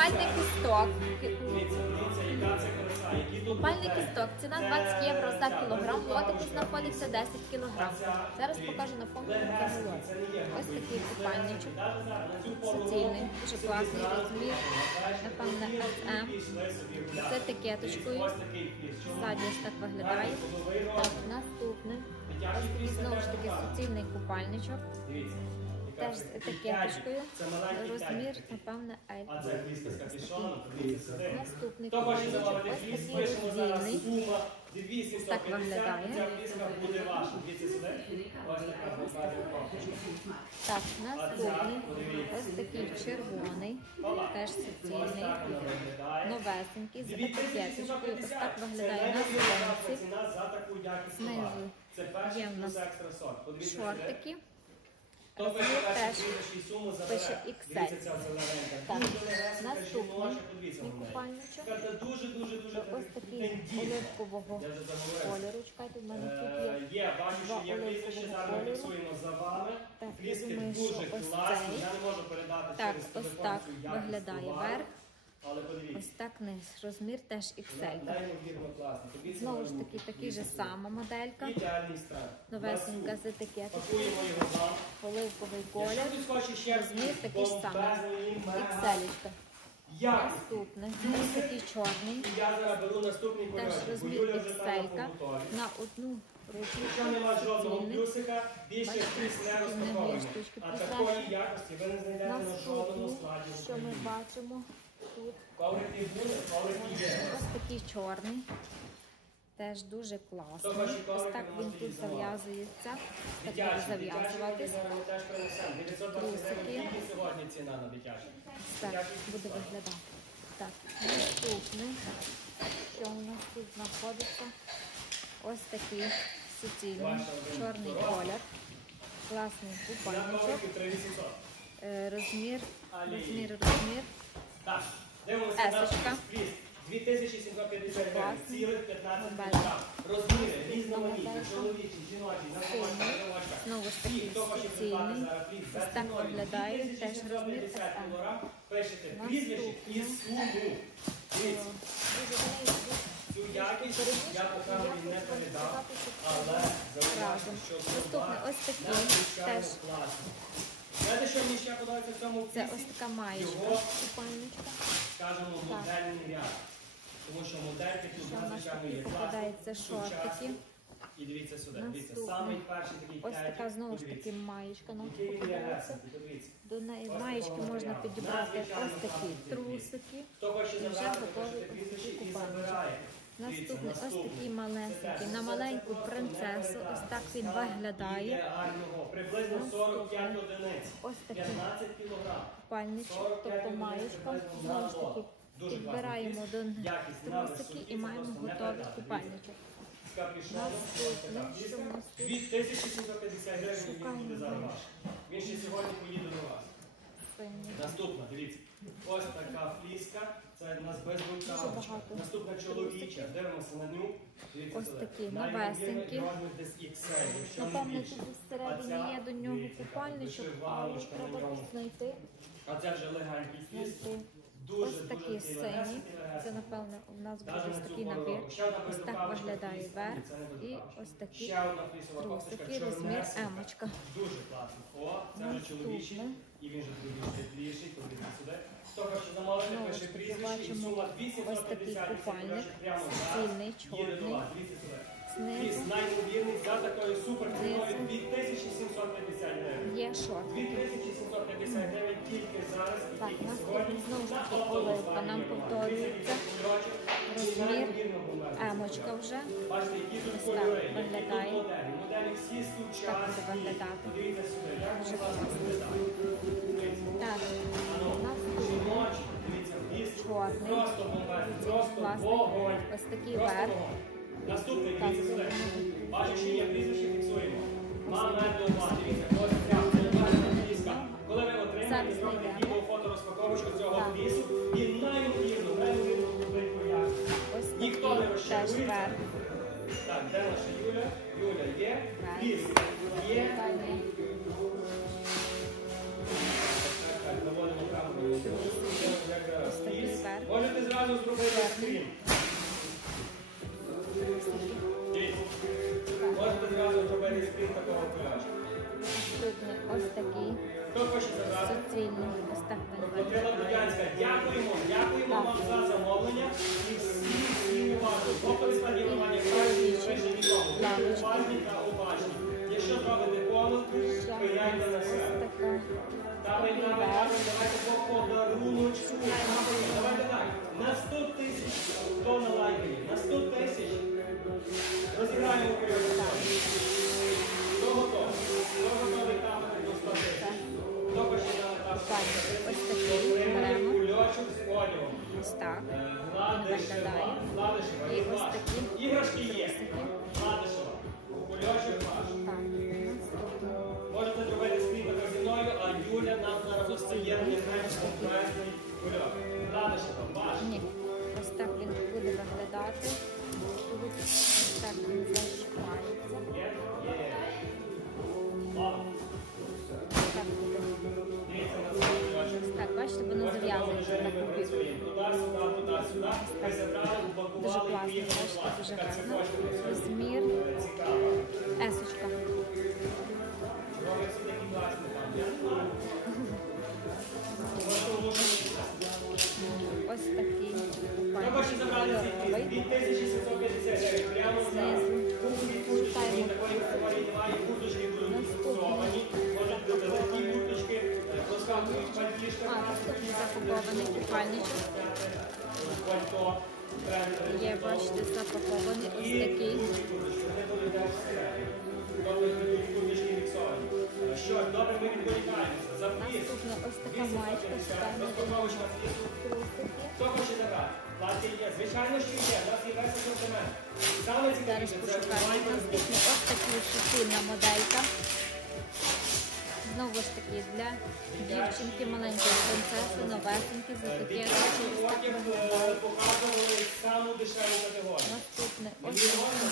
Купальний кісток. Це тут Купальний кісток. Ціна 20 євро за кілограм. Лотику знаходиться 10 кілограм. Зараз покажу на лот. Це є Ось такий купальничок. Суцільний, дуже класний розмір. Напевне. Ось такий фліс. Чому? Ззаді ось так виглядає. Так, наступне. Дитячий фліс Знову ж таки суцільний купальничок. Теж. Це маленький Розмір, напевне, L. Наступний Ось такий 250, Так виглядає. Ось. Так, наступний. Ось такий червоний. Теж Ось суцільний. Новесенький з 2750. етикеточкою. Ось так виглядає на якість Знизу. Це перший є в нас екстра сорт. Подивіться. Шортики. Хто пише Розмір перший теж прізвище і суму забере. пише XL. Дивіться ця зелененька. Так, Дуже легесенька, наступний жіноча, подивіться на неї. купальничок. Така дуже-дуже-дуже Ось такий тендітна. оливкового Я вже замовив. кольору. Чекайте, в мене тут Е, є. Є, бачу, що два є прізвище, оливкового зараз ми кольору. фіксуємо за вами. Так, Фліски думаю, дуже що ось класні, цей. я не можу передати Так, через ось телефон так цю якість виглядає товару, верх. Але Ось так низ. Розмір теж XL. неймовірно класний. Тобі Знову ж таки, такий же сама моделька. Ідеальний стан. Новесенька з етикетом. Пакуємо його вам. Оливковий колір. Розмір такий ж самий. якісті. Наступне. Ось такий чорний. Я зараз беру наступний Теж кольор, бо розмір там на одну Якщо нема жодного плюсика, більше фліс не штучки А такої якості ви не знайдете на жодному складі що ми бачимо тут. Ось такий чорний. Теж дуже класний. Ось так він тут зав'язується. Так буде зав'язуватись. зараз ми теж принесемо. 920 гривень Трусики. Так буде виглядати. Так, наступне, що у нас тут знаходиться. Ось такий суцільний чорний колір. Класний купальничок. коврики 3800. Е, Розмір, розмір, розмір. Так, дивимося на Есочка. фліс. 2750 гривень, цілих 15 Мобайль. кг. Розміри різноманітні, чоловічі, жіночі, на собачках, Сильний. на собачках. Знову ж Всі, хто хоче придбати зараз фліс, за ціною виглядає, теж розмір 2750 SM. кг, пишете прізвище і суму. Дивіться, цю якість я по камері не передав, але Разом. що Наступне товар ось такий, теж. Знаєте, що мені ще подобається в цьому Це ось така маєчка, Його скажімо, модельний ряд. Тому що модельки тут надзвичайно є класні, сучасні. І дивіться сюди, дивіться, самий перший такий Ось така знову ж таки маєчка. гесенький, подивіться. До неї маєчки можна підібрати ось такі трусики. Хто хоче забрати, пишете прізвище і забирає. Наступний ось наступний. такий малесенький, на маленьку принцесу. Ось так він виглядає. Приблизно 45 одиниць. Ось такий 15 кілограм. купальничок, тобто маєчка. Знову ж таки підбираємо до трусики і маємо готовий купальничок. Така що в нас тут? 2750 гривень він Шукаємо. Він ще сьогодні поїде до вас. Наступна, дивіться. Ось така фліска. Це в нас без рукавичка. Наступна чоловіча. Дивимося на ню. Дивіться Ось сюди. такі, новесенькі. розмір десь XL, якщо не Напевно, більше. тут А всередині є до нього дивіться, купальничок, на треба ньому. знайти. А це вже легенький фліс. знайти. Ось такі сині. Це, напевно, у нас буде Навіть ось такий набір. Ось так виглядає верх. І ось такі трусики, розмір емочка. Дуже класно. О, це вже чоловічий. І він же другий світліший, подивіться сюди. Хто хоче замовити, пише прізвище і сума ось такий 850 купальник, до чорний. Знизу наймовірний за такою суперціною Знизу. 2750 бомбезний вже. Ось так виглядає. Так буде виглядати. Дуже класно. Так, наступний жіночі, чорний. вогонь. Ось такий верх. Наступний, дивіться сюди. це Де наша Юля? Юля є. Ліс є. Доводимо камеру. Ліс. Можете зразу зробити скрін. Можете зразу зробити скрін такого пляжу. Ось такий. Хто хоче забрати? Суцільний. Ось. Дякуємо. Дякуємо вам за замовлення. Якщо зробите помилку, Ще пиляйте на себе. давай, давай, давайте по подаруночку. Давайте так. На 100 тисяч, Гладишева, Виглядає. І ось такі. Іграшки. Можете зробити скріпити зі мною, а Юля нам зараз розподіє якийсь конкретний кульок. Гладишева, ваш. Ні, ось так він буде виглядати. Ось так він зашивається. Бачите, воно Ось в такому зав'язується режимі на ми кубик. працюємо. Туди-сюди, туди-сюди. Ми забрали, Дуже упакували і наступний запакований купальничок. Є, бачите, запакований ось такий. Наступна ось така маєчка? Звичайно, що є. У нас є весь асортимент. Зараз пошукаємо. Наступна ось така суцільна моделька. Таки для дівчинки, маленької принцеси, новесенькі, за такі речі е, показували саму дешеву категорію. Наступне ось чорний.